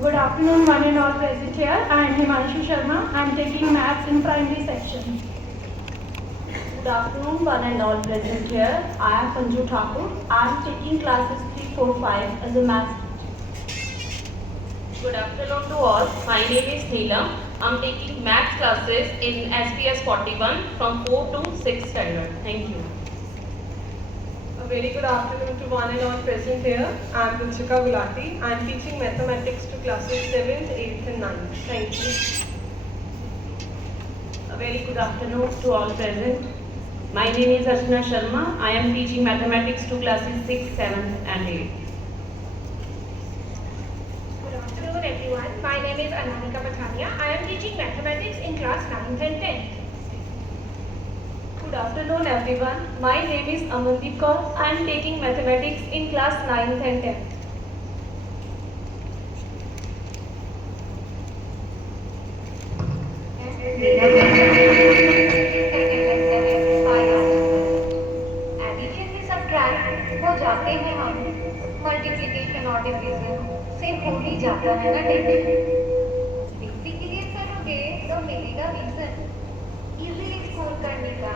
Good afternoon, one and all present here. I am Himanshu Sharma. I am taking maths in primary section. Good afternoon, one and all present here. I am Panju Thakur. I am taking classes 3, 4, 5 as a maths. Good afternoon to all. My name is Neelam. I'm taking maths classes in SPS 41 from 4 to 6 standard. Thank you. A very good afternoon to one and all present here. I am Ruchika Gulati. I am teaching mathematics to classes 7th, 8th and 9th. Thank you. A very good afternoon to all present. My name is Archana Sharma. I am teaching mathematics to classes 6, 7 and 8. Good afternoon everyone. My name is Anamika Pathania. I am teaching mathematics in class 9th and 10th. Good afternoon everyone. My name is Amandeep Kaur. I am taking mathematics in class 9th and 10th. Addition से subtract हो जाते हैं हम, multiplication और division से हो ही जाता है ना डिवीजन। इंटीग्रेट करोगे तो मिलेगा रीजन, इजीली स्कोर करने का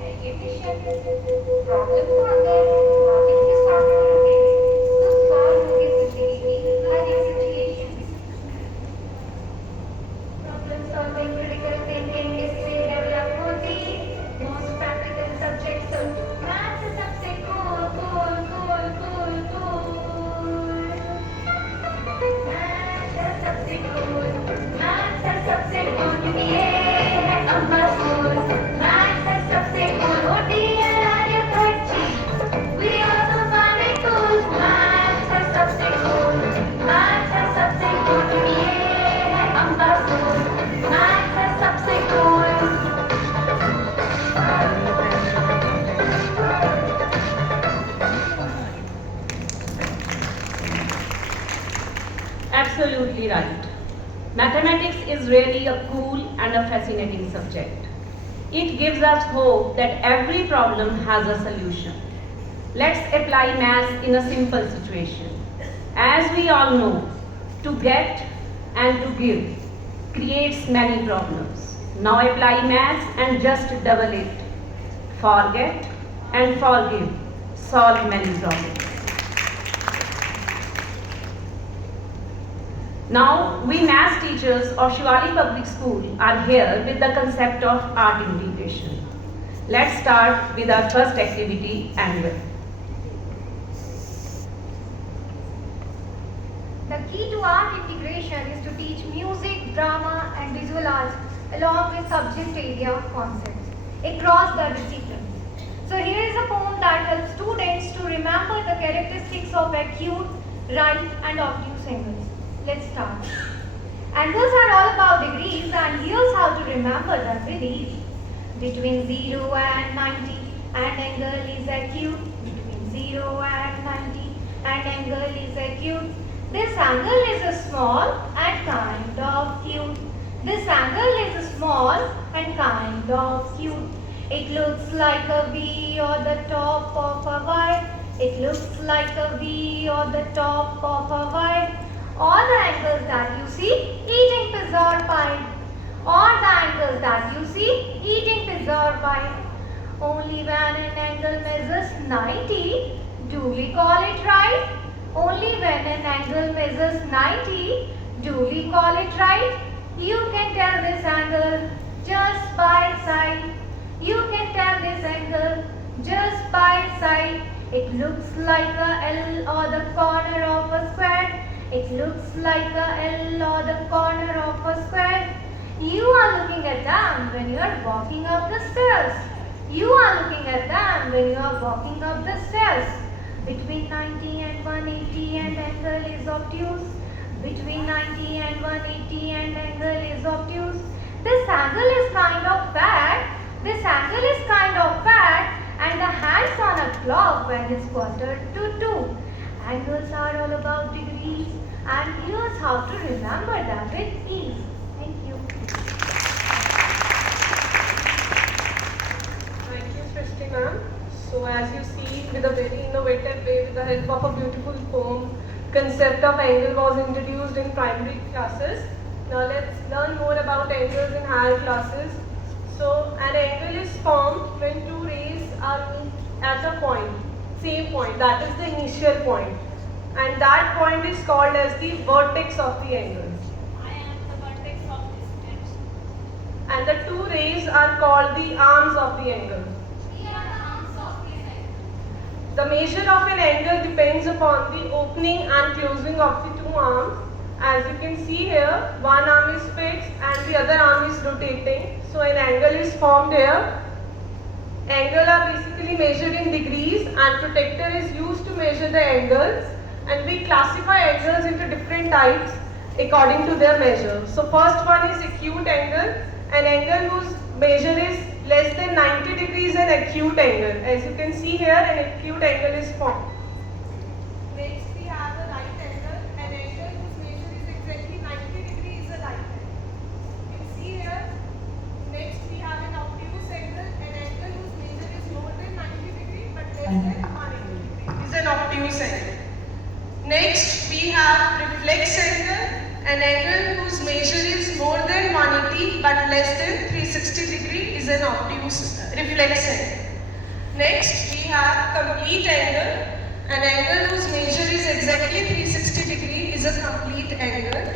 है ये मिशन। प्रॉब्लम को अगर लॉजिक से सॉल्व करोगे तो सॉल्व होगी जिंदगी की हर एक situation. Problem solving, critical thinking इससे डेवलप होती, मोस्ट प्रैक्टिकल सब्जेक्ट तो मैथ्स सबसे cool cool cool cool cool. Maths सबसे कूल, मैथ्स सबसे कूल, ये है अम्मा स्कूल। मैथ्स सबसे cool, oh dear Aryabhatta, we also find it cool। Maths सबसे कूल, मैथ्स सबसे कूल, ये है अम्मा स्कूल। मैथ्स सबसे cool. Absolutely right. Mathematics is really a cool and a fascinating subject. It gives us hope that every problem has a solution. Let's apply maths in a simple situation. As we all know, to get and to give creates many problems. Now apply maths and just double it. Forget and forgive. Solve many problems. Now, we maths teachers of Shivalik Public School are here with the concept of art integration. Let's start with our first activity, angle. The key to art integration is to teach music, drama and visual arts along with subject area concepts across the disciplines. So here is a poem that helps students to remember the characteristics of acute, right and obtuse angles. Let's start. Angles are all about degrees and here's how to remember them with ease. Between 0 and 90, an angle is acute. Between 0 and 90, an angle is acute. This angle is a small and kind of cute. This angle is a small and kind of cute. It looks like a V or the top of a Y. It looks like a V or the top of a Y. All the angles that you see eating pizza or pie. All the angles that you see eating pizza or pie. Only when an angle measures 90 do we call it right. Only when an angle measures 90 do we call it right. You can tell this angle just by sight. You can tell this angle just by sight. It looks like a L or the corner of a square. It looks like a L or the corner of a square. You are looking at them when you are walking up the stairs. You are looking at them when you are walking up the stairs. Between 90 and 180 and angle is obtuse. Between 90 and 180 and angle is obtuse. This angle is kind of fat. This angle is kind of fat and the hands on a clock when it's quarter to 2. Angles are all about degrees and here's how to remember them with ease. Thank you. Thank you, Srishti ma'am. So as you see, with a very innovative way, with the help of a beautiful poem concept of angle was introduced in primary classes. Now let's learn more about angles in higher classes. So an angle is formed when two rays are at a point, same point, that is the initial point. And that point is called as the vertex of the angle. I am the vertex of this edge. And the two rays are called the arms of the angle. We are the arms of this angle. The measure of an angle depends upon the opening and closing of the two arms. As you can see here, one arm is fixed and the other arm is rotating. So an angle is formed here. Angles are basically measured in degrees and protector is used to measure the angles. And we classify angles into different types according to their measure. So first one is acute angle, an angle whose measure is less than 90 degrees an acute angle. As you can see here, an acute angle is formed. Next we have a right angle, an angle whose measure is exactly 90 degrees is a right angle. You can see here. Next we have an obtuse angle, an angle whose measure is more than 90 degrees but less than 180 degrees is an obtuse angle. Next, we have reflex angle, an angle whose measure is more than 180 but less than 360 degree is an obtuse reflex angle. Next, we have complete angle, an angle whose measure is exactly 360 degree is a complete angle.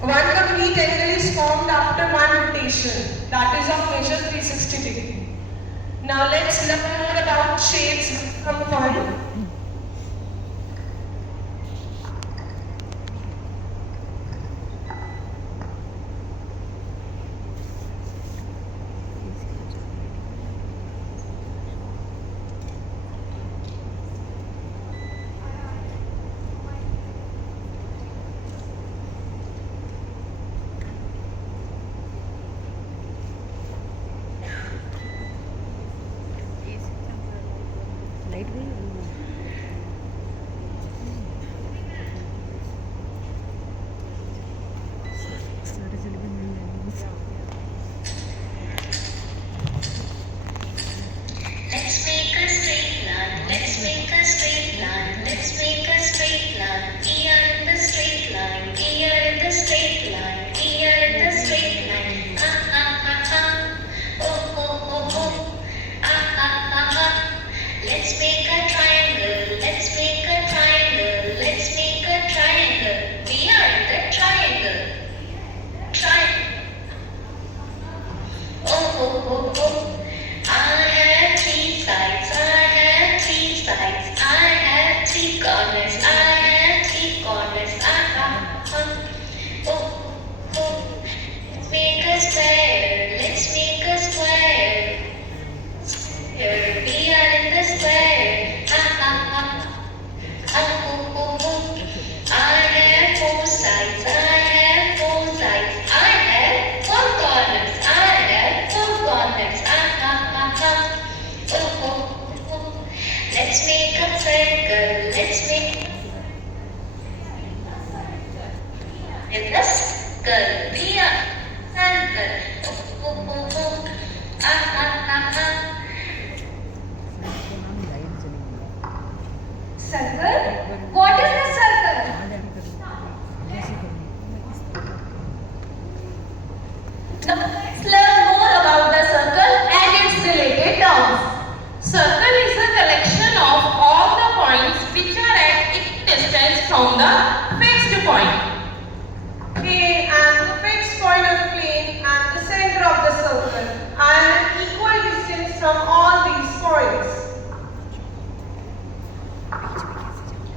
One complete angle is formed after one rotation, that is of measure 360 degree. Now let's learn more about shades from point.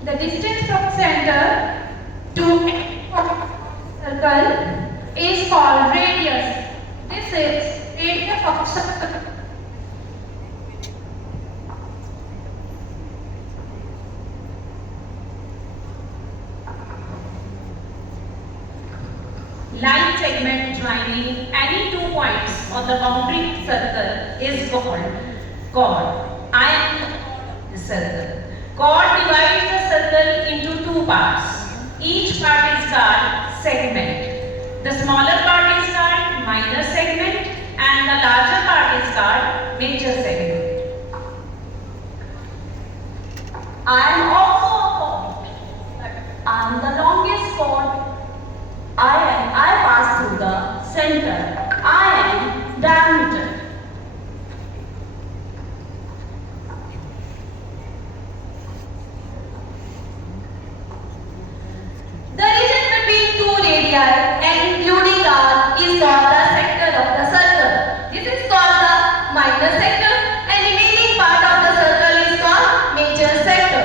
The distance from center to circle is called radius. This is radius of circle. Line segment joining any two points on the boundary circle is called chord. I am the circle. Chord divides the circle into two parts. Each part is called segment. The smaller part is called minor segment and the larger part is called major segment. I am also a chord. and the longest chord I pass through the center. I am diameter. The region between two radii and including R is called the sector of the circle. This is called the minor sector and remaining part of the circle is called major sector.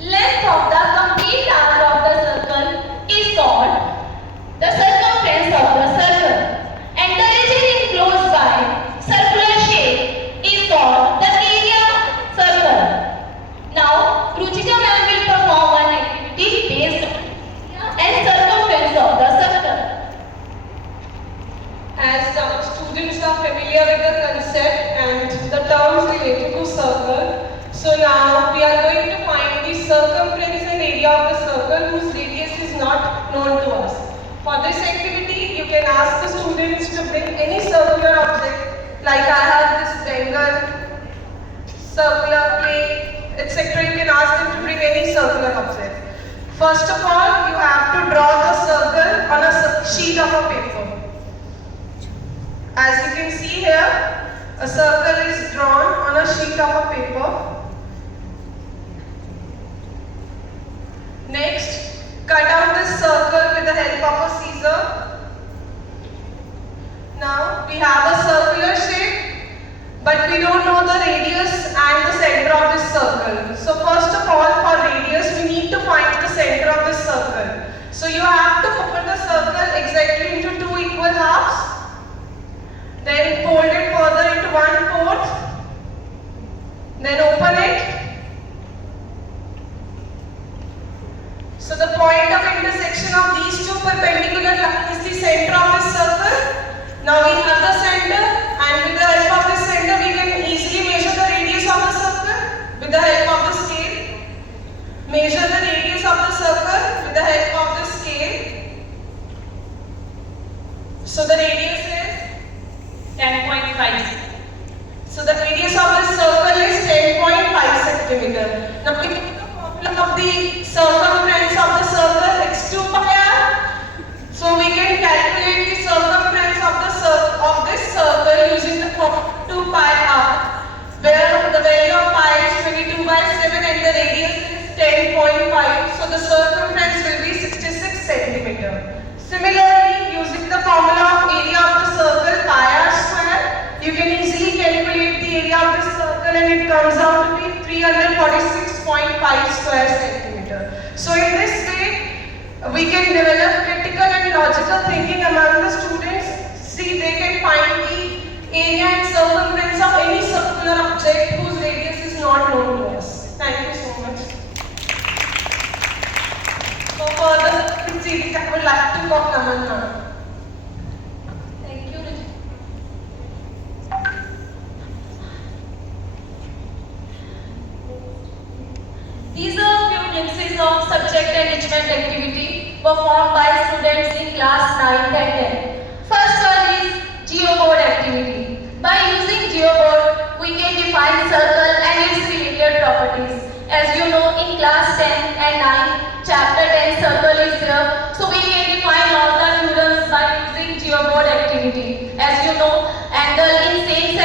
Length of the complete arc of the circle is called the circumference of the circle, and the region enclosed by circular shape is called the area circle. Now, Ruchika ma'am will perform one activity based on area and circumference of the circle. As the students are familiar with the concept and the terms related to circle, so now we are going to find the circumference and area of the circle whose radius is not known to us. For this activity, you can ask the students to bring any circular object, like I have this bengal, circular plate, etc. You can ask them to bring any circular object. First of all, you have to draw the circle on a sheet of a paper. As you can see here, a circle is drawn on a sheet of a paper. Next, cut out this circle with the help of a scissor. Now, we have a circular shape, but we don't know the radius and the center of this circle. So first of all, for radius, we need to find the center of this circle. So you have to put the circle exactly into two equal halves. Then fold it further into one fourth. Then open it. So the point of intersection of these two perpendicular lines is the center of this circle. Now we have the center, and with the help of this center we can easily measure the radius of the circle with the help of the scale. Measure the radius of the circle with the help of the scale. So the radius is 10.5. So the radius of this circle is 10.5 centimeter. Now we know the formula of the circumference of the circle, it's 2 pi r. So we can calculate the circumference of this circle using the formula 2 pi r, where the value of pi is 22/7 and the radius is 10.5. So the circumference will be 66 centimeter. Similarly, using the formula of area of the circle pi r square, you can easily calculate the area of the circle and it comes out to be 346.5 square centimeter. So in this way, we can develop critical and logical thinking among the students. See, they can find the area and circumference of any circular object whose radius is not known to us. Thank you so much. For further series, I would like to call Naman now. Thank you, Rajit. These are a few glimpses of subject enrichment activity performed by students in class 9 and 10. First one is geoboard activity. By using geoboard, we can define circle and its related properties. As you know, in class 10 and 9, chapter 10 circle is there. So we can define all the theorems by using geoboard activity. As you know, angle in same